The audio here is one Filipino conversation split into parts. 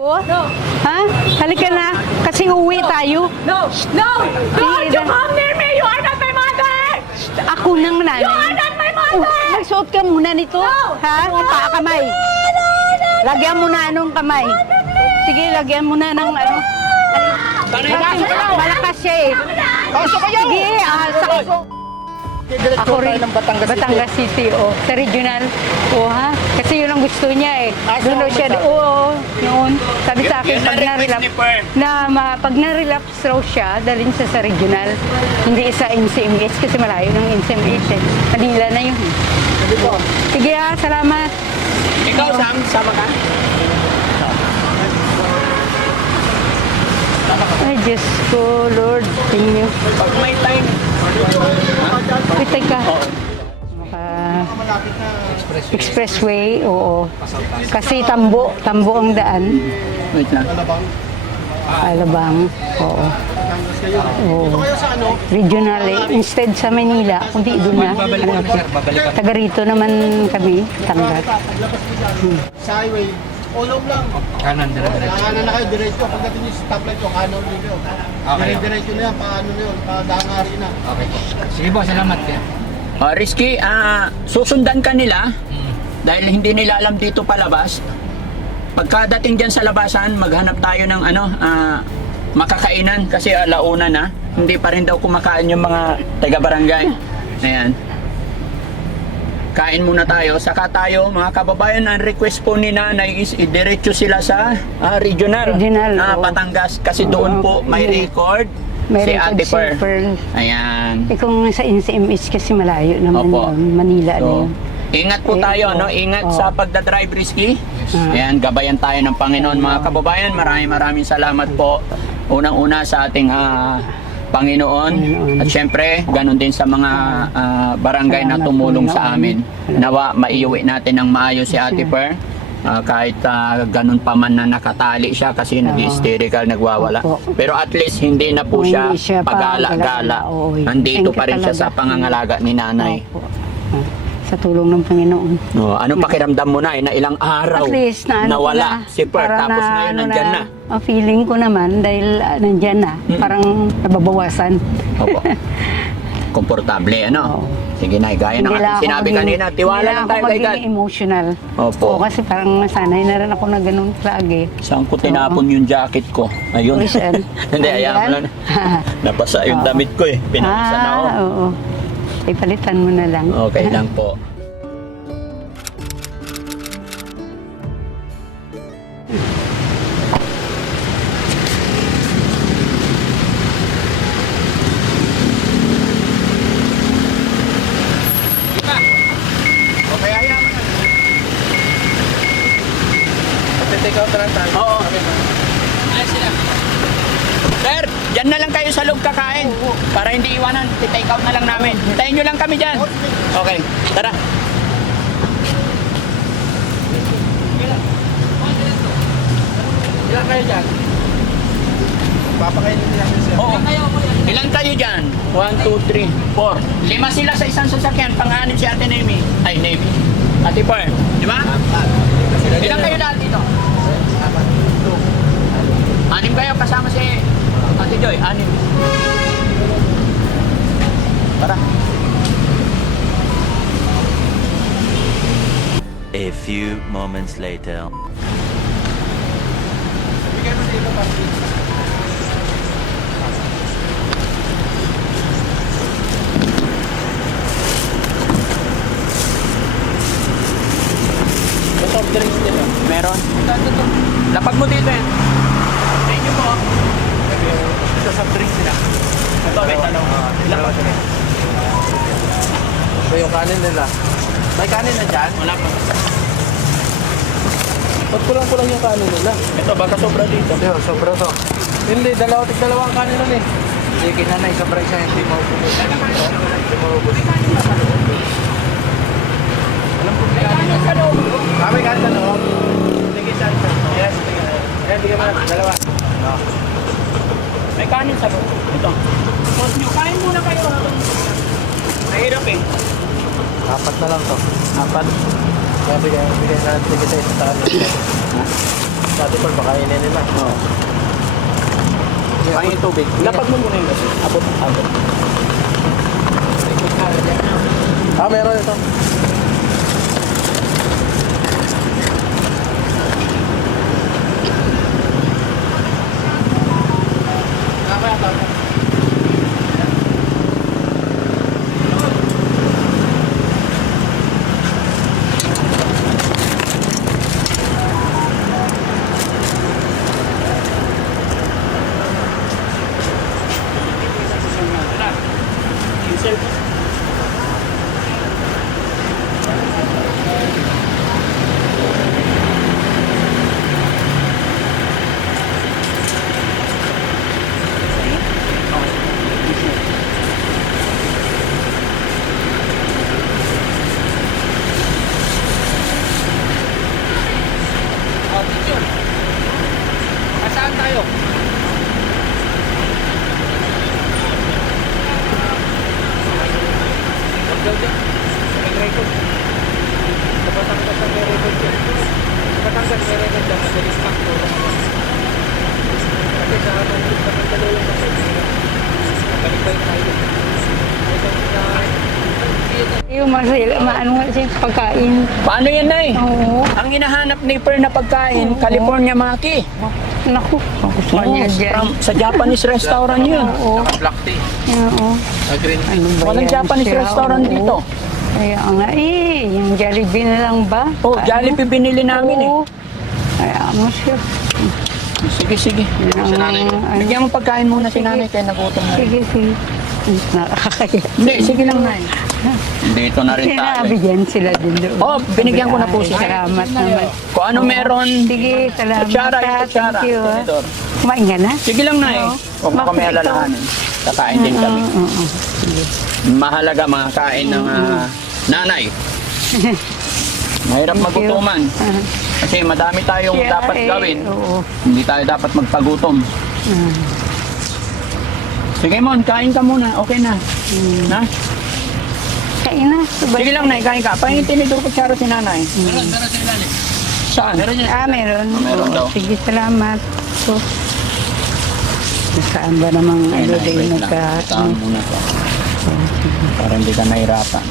Oh? No. Ha? Halika na. Kasi uwi tayo. No! No! Don't you come near me! You are not my mother! Ako nang nanay. You are not my mother! Magsuot ka muna nito. No! Ha? Kamay. Lagyan mo na anong kamay. Sige, lagyan mo na ng ano. Malakas siya eh. Pasok kayo! Sige, sakit ko. Ako rin, Batangas City, oh. Sa regional, oh ha? Kasi yun ang gusto niya eh. Doon siya, oo, noon. Sabi sa akin, pag na-relapse raw siya, dalhin siya sa regional. Hindi sa NCMH kasi malayo ng NCMH eh. Manila na yun. Sige ha, salamat. Ikaw, Sam, sama ka? Ay, Diyos ko, Lord, tingin. Pag may time. Wait, teka. Expressway, oo. Kasi tambo ang daan. Wait lang. Alabang, oo. Oo. Regional eh. Instead sa Manila, kundi doon na. Taga rito naman kami, Tangat. Sa highway, ulong lang. Kanan, Kanan na kayo, diretso. Pagdating yung stoplight ko, kanan din yun. Okay. Diretso na yan, paano na yun, padangari na. Okay. Sige po, salamat. Rizky, susundan ka nila dahil hindi nila alam dito palabas. Pagkadating dyan sa labasan, maghanap tayo ng makakainan kasi alauna na. Hindi pa rin daw kumakain yung mga taga-barangay. Ayan. Kain muna tayo. Saka tayo, mga kababayan, ang request po ni nanay is idiretso sila sa regional. Batangas. Kasi doon po may record si Ate Pearl. Ayan. Kung sa NCMH kasi malayo naman yun, Manila na yun. Ingat po tayo, no? Ingat sa pagdadrive, Rizky. Ayan, gabayan tayo ng Panginoon. Mga kababayan, maraming salamat po. Unang-una sa ating Panginoon. At syempre, ganun din sa mga barangay na tumulong sa amin. Nawa, maiuwi natin ng maayos si Ate Per. Kahit ganun pa man na nakatali siya kasi nag-hysterical, nagwawala. Pero at least hindi na po siya pagala-gala. Nandito pa rin siya sa pangangalaga ni nanay. Sa tulong ng Panginoon. Anong pakiramdam mo na? Na ilang araw at least, nawala si Per, tapos ngayon nandyan na. Feeling ko naman, dahil nandyan na, parang nababawasan. Opo. Komportable, ano? Sige na, gaya ng ating sinabi kanina, tiwala lang tayo kay God. Hindi emotional. Opo. Kasi parang nasanay na rin ako na ganun lagi. Saan ko tinapon yung jacket ko? Ayun. Hindi, ayaw mo lang. Napasa yung damit ko eh. Pinalisan ako. Oo. Ipalitan mo na lang. Okay lang po. Oo. Sir, dyan na lang kayo sa loob kakain. Para hindi iwanan, take out na lang namin. Hintayin nyo lang kami dyan. Okay, tara. Ilan kayo dyan? Papakainin nila siya. Oo. Ilan kayo dyan? 1, 2, 3, 4. 5 sila sa isang sasakyan. Pang-anim si Ate Nemi. Ay, Nemi. Ate Per. Di ba? Ilan kayo lahat dito? 6 kayo kasama si Ate Joy. 6. Tara. A few moments later. Bigay mo sa iba pa. Soft drinks nila. Meron? Lapag mo dito eh. Thank you po. Ito soft drinks sila. Ito, may tanong. Lapag mo. Ito yung kanin nila. May kanin na dyan? Wala pa. Ba't kulang-kulang yung kanin nila? Ito, baka sobra dito. Hindi, sobra to. Hindi, dalawang kanin nun eh. Hindi, kinanay, sobra isa, hindi maubos. Hindi maubos. Alam po may kanin sa loob. May kanin sa loob. Sige, saan ka? Yes, sige. Ayan, bigyan mo na, dalawa. May kanin sa loob. Ito. Pause nyo. Kain muna kayo. Mahirap eh. 4 na lang to. 4. Kaya bigyan natin kita isa sa kanila. Dati pa, baka yun nila. Oo. Pangin tubig. Lapag mo muna yung gas. Abot. Meron ito. Saan tayo? Yung maano nga siya pagkain. Paano yan, Nay? Oo. Ang hinahanap ni Per na pagkain, California Maki. Naku, gusto niya dyan. Sa Japanese restaurant yun. Oo. Black tea. Oo. Green tea. Ano ba Walang yan Japanese siya? restaurant Oo. dito. Kaya nga yung Jollibee na lang ba? Oh, Jollibee binili namin eh. Oo. Kaya mo siya. Sige, sige. Bigyan mo pagkain muna si nanay kaya nagutom na rin. Sige, sige. Nakakaya. Hindi, sige lang, Nay. Dito na rin tayo. Sinabigyan sila din doon. Oh, binigyan ko na po siya. Salamat naman. Kung ano meron, Sige, salamat. kutsara, yung kutsara. Thank you. Tinidor. Kumain ka na? Sige lang, Nay. Oo. Huwag mo kami Bakit alalahanin. Kakain din kami. Oo. Sige. Mahalaga mga kain ng nanay. Mahirap magutuman. Kasi madami tayong Siya dapat gawin. Oo. Hindi tayo dapat magpagutom. Sige, Mon, kain ka muna. Okay na. Na? Kain na. Sige lang, Nay, kain ka. Pahingin tinidor kutsara si nanay. Saan? Meron Meron daw. Sige, salamat. So, saan ba namang Ay, ano Nay, din wait lang. nagka... Itahan muna to. Para hindi ka nahirapan.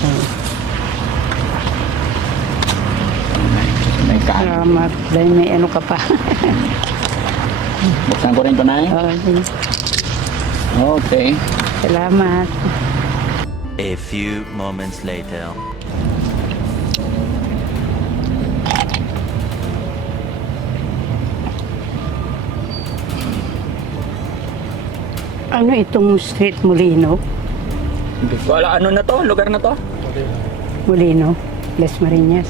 May kain. Salamat. Dahil may ano ka pa. Buksan ko rin to, Nay. Okay. Okay. Salamat. A few moments later. Ano itong Street Molino? Hindi ko alam ano na to, lugar na to. Molino, Las Marinas.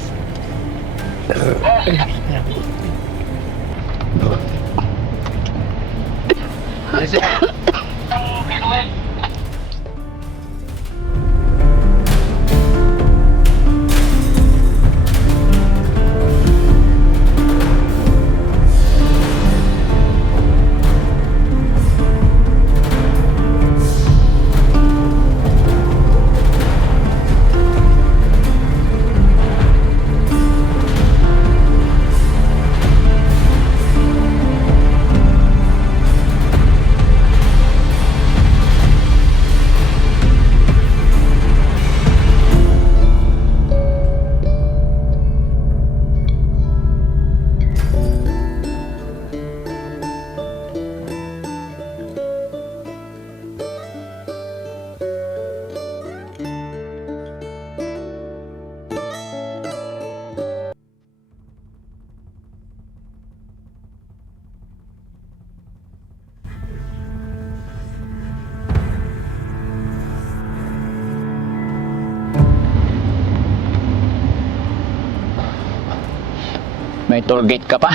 May toll gate ka pa.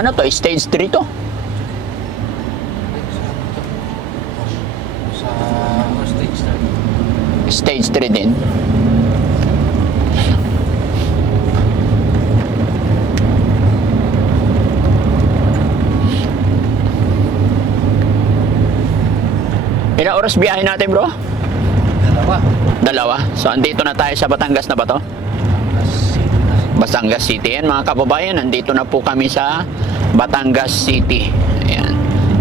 Ano to? Stage 3 to? Sa stage na. Stage 3 din. Ilang oras biyahe natin, bro? Dalawa. Dalawa. So, andito na tayo sa Batangas na ba to? Batangas City. Ayan mga kababayan, nandito na po kami sa Batangas City. Ayan.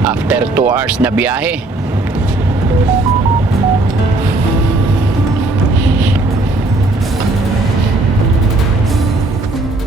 After 2 hours na biyahe,